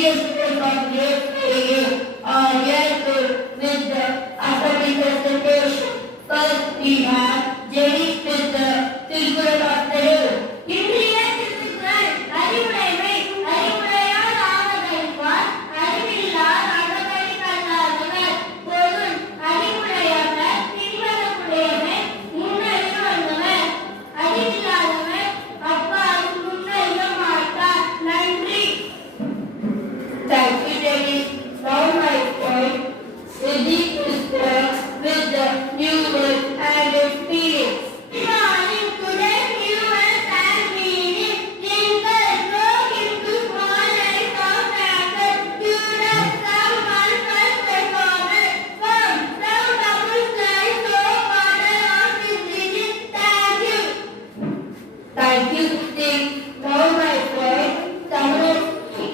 serious because of late failure or year with the academic presentation. First we have JD with the Tilgura of the Hill. Thank you, Jenny. Now my point, Siddhi is there with the new word and experience. Thank you, Siddhi. Now my point, Tamil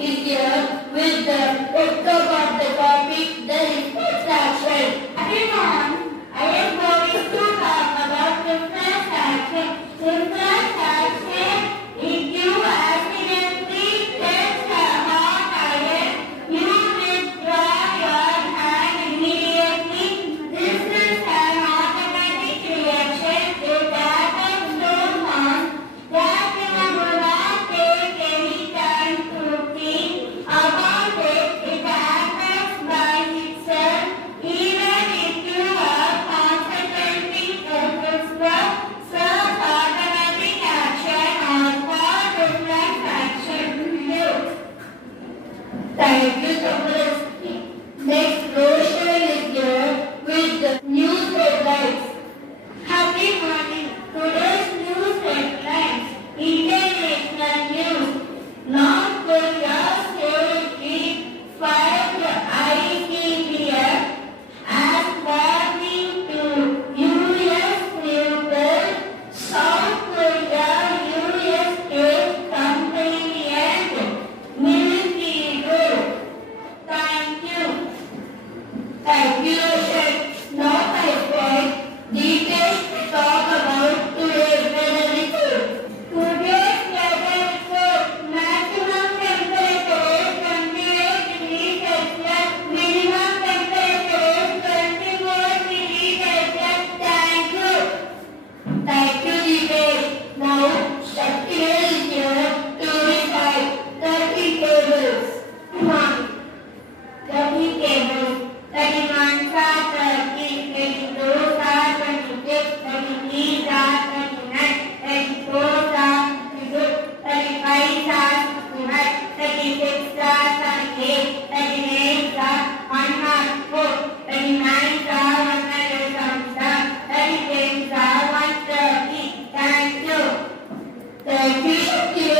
is here with the outcome of the topic, the reflex action. Everyone, I am going to talk about reflex action. Reflex action, if you accidentally touch a hot iron, you withdraw your hand immediately. This is an automatic reaction. It happens so fast that you will not take any time to think about it. It happens by itself. Even if you are concentrating focus such automatic action or called reflex action. Thank you, Tamarasky. Next, Roshan is here with the news headlines. Happy morning. Today's news headlines. International news. North Korea secretly fired ICBM as warning to US neighbor. South Korea, US trade company and military role. Thank you. Thank you, Roshan. Now I point details to talk about today's weather report. Today's weather report, maximum temperature is 28 degrees Celsius, minimum temperature is 24 degrees Celsius. Thank you. Thank you, Deepesh. Now, Shakti is here to recite 30 tables. Come on. 30 tables. 31 are 30, 32 are 26, 33 are 39, 34 are 32, 35 are 61, 36 are 38, 38 are 104, 39 are 107, 36 are 130. Thank you. Thank you, Shakti.